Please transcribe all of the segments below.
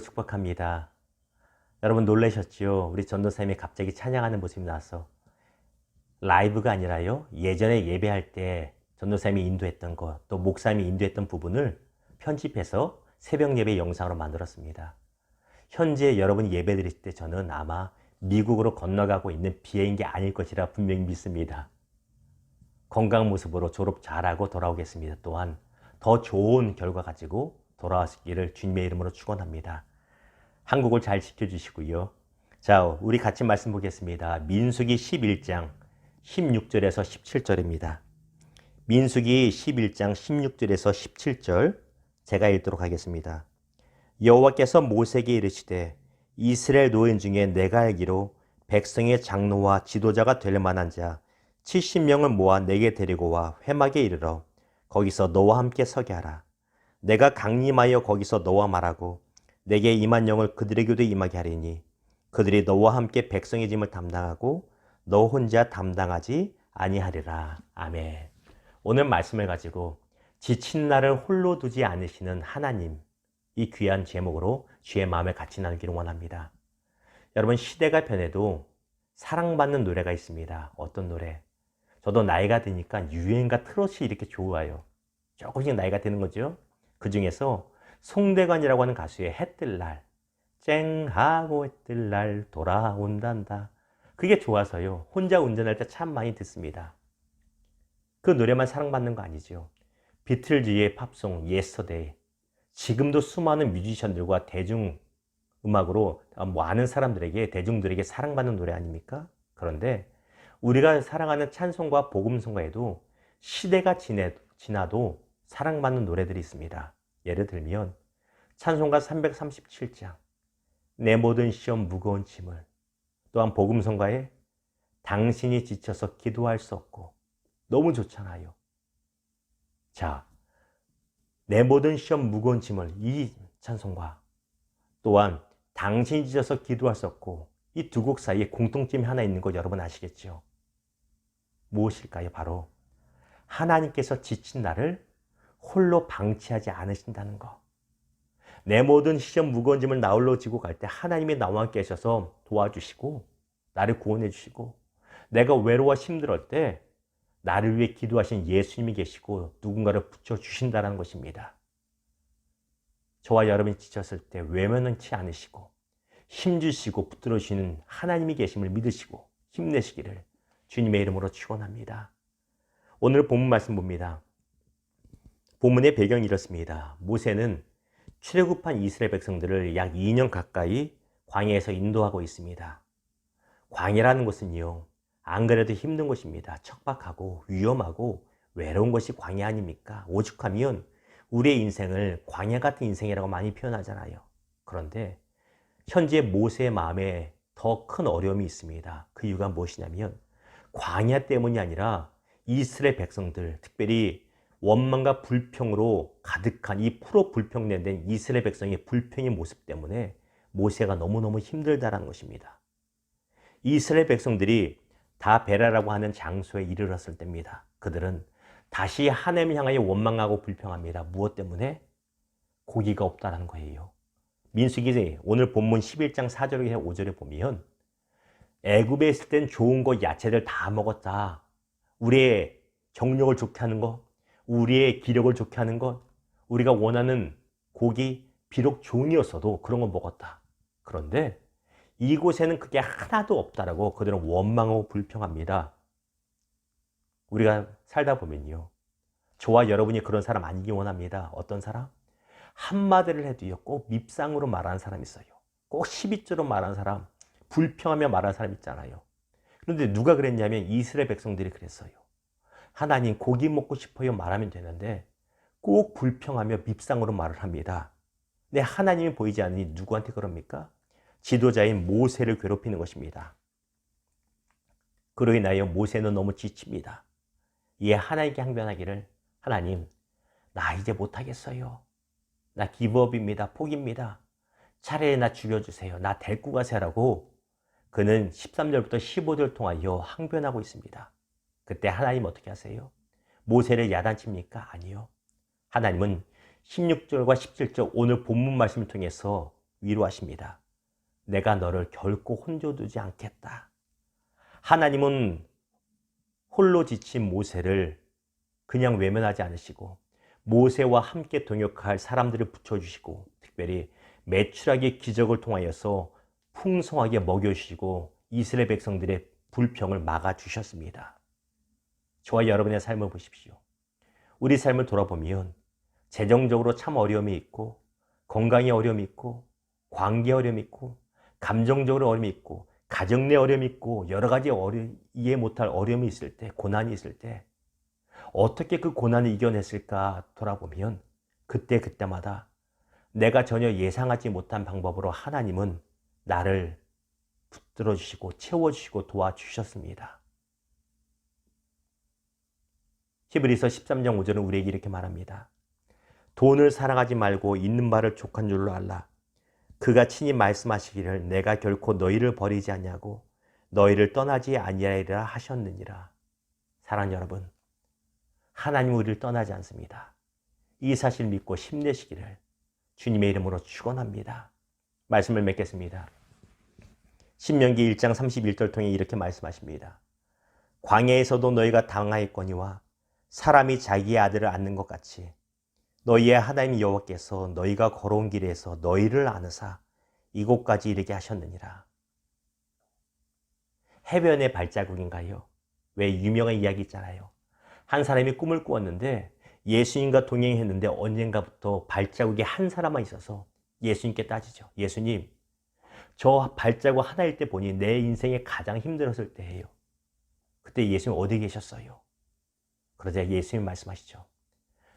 축복합니다. 여러분 놀라셨죠? 우리 전도사님이 갑자기 찬양하는 모습이 나와서 라이브가 아니라요. 예전에 예배할 때 전도사님이 인도했던 것, 또 목사님이 인도했던 부분을 편집해서 새벽 예배 영상으로 만들었습니다. 현재 여러분이 예배 드릴 때 저는 아마 미국으로 건너가고 있는 비행기 아닐 것이라 분명히 믿습니다. 건강한 모습으로 졸업 잘하고 돌아오겠습니다. 또한 더 좋은 결과 가지고 돌아오시기를 주님의 이름으로 축원합니다. 한국을 잘 지켜주시고요. 자, 우리 같이 말씀 보겠습니다. 민수기 11장 16절에서 17절입니다. 민수기 11장 16절에서 17절 제가 읽도록 하겠습니다. 여호와께서 모세에게 이르시되 이스라엘 노인 중에 내가 알기로 백성의 장로와 지도자가 될 만한 자 70명을 모아 내게 데리고 와 회막에 이르러 거기서 너와 함께 서게 하라. 내가 강림하여 거기서 너와 말하고 내게 임한 영을 그들에게도 임하게 하리니 그들이 너와 함께 백성의 짐을 담당하고 너 혼자 담당하지 아니하리라. 아멘. 오늘 말씀을 가지고 지친 나를 홀로 두지 않으시는 하나님, 이 귀한 제목으로 주의 마음에 같이 나누기를 원합니다. 여러분, 시대가 변해도 사랑받는 노래가 있습니다. 어떤 노래? 저도 나이가 드니까 유행과 트롯이 이렇게 좋아요. 조금씩 나이가 드는 거죠. 그 중에서 송대관이라고 하는 가수의 해 뜰 날, 쨍하고 해 뜰 날 돌아온단다. 그게 좋아서요. 혼자 운전할 때 참 많이 듣습니다. 그 노래만 사랑받는 거 아니죠. 비틀즈의 팝송 예스터데이. 지금도 수많은 뮤지션들과 대중음악으로 많은 사람들에게, 대중들에게 사랑받는 노래 아닙니까? 그런데 우리가 사랑하는 찬송과 복음송가에도 시대가 지나도 사랑받는 노래들이 있습니다. 예를 들면 찬송가 337장 내 모든 시험 무거운 짐을, 또한 복음송가에 당신이 지쳐서 기도할 수 없고, 너무 좋잖아요. 자, 내 모든 시험 무거운 짐을, 이 찬송가, 또한 당신이 지쳐서 기도할 수 없고, 이 두 곡 사이에 공통점이 하나 있는 거 여러분 아시겠죠? 무엇일까요? 바로 하나님께서 지친 나를 홀로 방치하지 않으신다는 거. 내 모든 시험 무거운 짐을 나홀로 지고 갈 때 하나님이 나와 함께 하셔서 도와주시고 나를 구원해 주시고, 내가 외로워 힘들 때 나를 위해 기도하신 예수님이 계시고 누군가를 붙여주신다는 것입니다. 저와 여러분이 지쳤을 때 외면치 않으시고 힘주시고 붙들어주시는 하나님이 계심을 믿으시고 힘내시기를 주님의 이름으로 축원합니다. 오늘 본문 말씀 봅니다. 본문의 배경이 이렇습니다. 모세는 출애굽한 이스라엘 백성들을 약 2년 가까이 광야에서 인도하고 있습니다. 광야라는 곳은요, 안 그래도 힘든 곳입니다. 척박하고 위험하고 외로운 것이 광야 아닙니까? 오죽하면 우리의 인생을 광야 같은 인생이라고 많이 표현하잖아요. 그런데 현재 모세의 마음에 더 큰 어려움이 있습니다. 그 이유가 무엇이냐면 광야 때문이 아니라 이스라엘 백성들, 특별히 원망과 불평으로 가득한 이 불평된 이스라엘 백성의 불평의 모습 때문에 모세가 너무너무 힘들다는 것입니다. 이스라엘 백성들이 다 베라라고 하는 장소에 이르렀을 때입니다. 그들은 다시 하나님을 향하여 원망하고 불평합니다. 무엇 때문에? 고기가 없다는 거예요. 민수기 오늘 본문 11장 4절에 5절에 보면 애굽에 있을 땐 좋은 거 야채들 다 먹었다. 우리의 정력을 좋게 하는 것, 우리의 기력을 좋게 하는 것, 우리가 원하는 고기 비록 종이었어도 그런 거 먹었다. 그런데 이곳에는 그게 하나도 없다라고 그들은 원망하고 불평합니다. 우리가 살다 보면요, 저와 여러분이 그런 사람 아니기 원합니다. 어떤 사람? 한마디를 해도요 꼭 밉상으로 말하는 사람 있어요. 꼭 12조로 말하는 사람, 불평하며 말하는 사람 있잖아요. 그런데 누가 그랬냐면 이스라엘 백성들이 그랬어요. 하나님 고기 먹고 싶어요 말하면 되는데 꼭 불평하며 밉상으로 말을 합니다. 근데 하나님이 보이지 않으니 누구한테 그럽니까? 지도자인 모세를 괴롭히는 것입니다. 그로 인하여 모세는 너무 지칩니다. 이에 하나님께 항변하기를, 하나님 나 이제 못하겠어요. 나 기브업입니다. 포기입니다. 차라리 나 죽여주세요. 나 데리고 가세요라고 그는 13절부터 15절 통하여 항변하고 있습니다. 그때 하나님 어떻게 하세요? 모세를 야단칩니까? 아니요. 하나님은 16절과 17절 오늘 본문 말씀을 통해서 위로하십니다. 내가 너를 결코 혼자 두지 않겠다. 하나님은 홀로 지친 모세를 그냥 외면하지 않으시고 모세와 함께 동역할 사람들을 붙여주시고 특별히 메추라기의 기적을 통하여서 풍성하게 먹여주시고 이스라엘 백성들의 불평을 막아주셨습니다. 저와 여러분의 삶을 보십시오. 우리 삶을 돌아보면 재정적으로 참 어려움이 있고 건강에 어려움이 있고 관계에 어려움이 있고 감정적으로 어려움이 있고 가정 내 어려움이 있고 여러 가지 이해 못할 어려움이 있을 때 고난이 있을 때 어떻게 그 고난을 이겨냈을까 돌아보면 그때마다 내가 전혀 예상하지 못한 방법으로 하나님은 나를 붙들어 주시고 채워주시고 도와주셨습니다. 히브리서 13장 5절은 우리에게 이렇게 말합니다. 돈을 사랑하지 말고 있는 바를 족한 줄로 알라. 그가 친히 말씀하시기를 내가 결코 너희를 버리지 않냐고 너희를 떠나지 아니하리라 하셨느니라. 사랑하는 여러분, 하나님은 우리를 떠나지 않습니다. 이 사실 믿고 힘내시기를 주님의 이름으로 축원합니다. 말씀을 맺겠습니다. 신명기 1장 31절 통해 이렇게 말씀하십니다. 광야에서도 너희가 당하였거니와 사람이 자기의 아들을 안는 것 같이 너희의 하나님 여호와께서 너희가 걸어온 길에서 너희를 안으사 이곳까지 이르게 하셨느니라. 해변의 발자국인가요? 왜 유명한 이야기 있잖아요. 한 사람이 꿈을 꾸었는데 예수님과 동행했는데 언젠가부터 발자국이 한 사람만 있어서 예수님께 따지죠. 예수님, 저 발자국 하나일 때 보니 내 인생에 가장 힘들었을 때예요. 그때 예수님 어디 계셨어요? 그러자 예수님 말씀하시죠.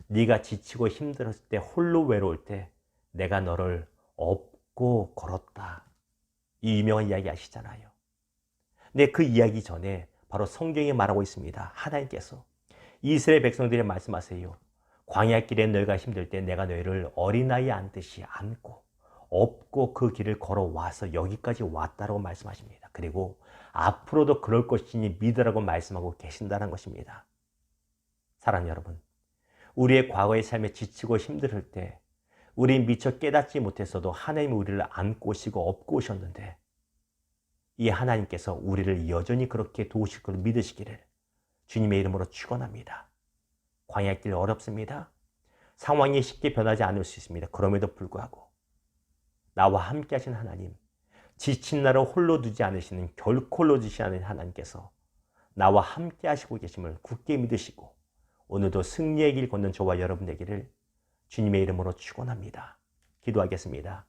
네가 지치고 힘들었을 때 홀로 외로울 때 내가 너를 업고 걸었다. 이 유명한 이야기 아시잖아요. 근데 그 이야기 전에 바로 성경에 말하고 있습니다. 하나님께서 이스라엘 백성들에게 말씀하세요. 광야길에 너희가 힘들 때 내가 너희를 어린아이 안듯이 안고 업고 그 길을 걸어와서 여기까지 왔다라고 말씀하십니다. 그리고 앞으로도 그럴 것이니 믿으라고 말씀하고 계신다는 것입니다. 사랑하는 여러분, 우리의 과거의 삶에 지치고 힘들 때 우리 미처 깨닫지 못했어도 하나님이 우리를 안고 오시고 업고 오셨는데 이 하나님께서 우리를 여전히 그렇게 도우실 걸 믿으시기를 주님의 이름으로 축원합니다. 광야길 어렵습니다. 상황이 쉽게 변하지 않을 수 있습니다. 그럼에도 불구하고 나와 함께 하신 하나님, 지친 나를 홀로 두지 않으시는 결코 홀로 두지 않는 하나님께서 나와 함께 하시고 계심을 굳게 믿으시고 오늘도 승리의 길 걷는 저와 여러분 되기를 주님의 이름으로 축원합니다. 기도하겠습니다.